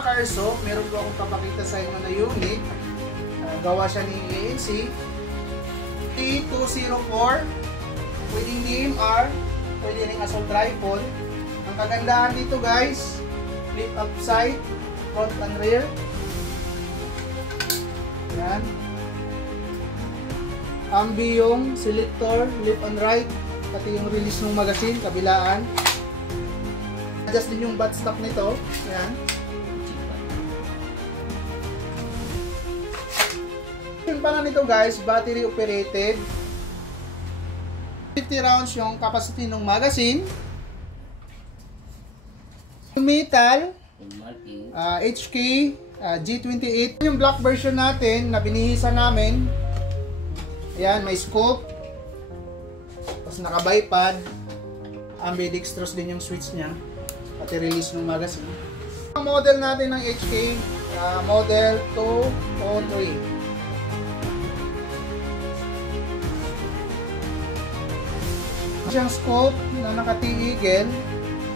mga ka-airsoft, meron po akong papakita sa inyo na unit. Gawa siya ni ANC. T204. Pwedeng DMR. Pwede rin assault rifle. Ang kagandahan dito guys, flip up sight, front and rear. Yan. Ambi yung selector, left and right, pati yung release ng magazine, kabilaan. Adjust din yung buttstock nito. Ayan. Yung panga nito guys, battery operated. 50 rounds yung capacity ng magazine. Metal, HK G28. Yung black version natin na binihisa namin. Ayan, may scope. Tapos naka-bipod. Ambidextrous din yung switch niya. Pati release ng magazine. Ang model natin ng HK, model 203. Siyang scope na naka-T-Eagle.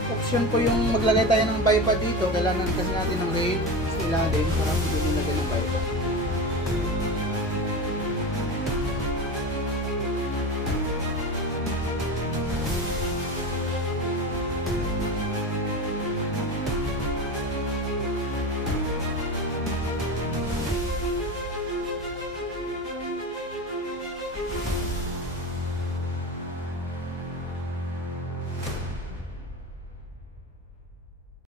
Option ko yung maglagay tayo ng bipod dito. Kailangan kasi natin ng rail. Kailangan din para hindi nilagay ng bipod.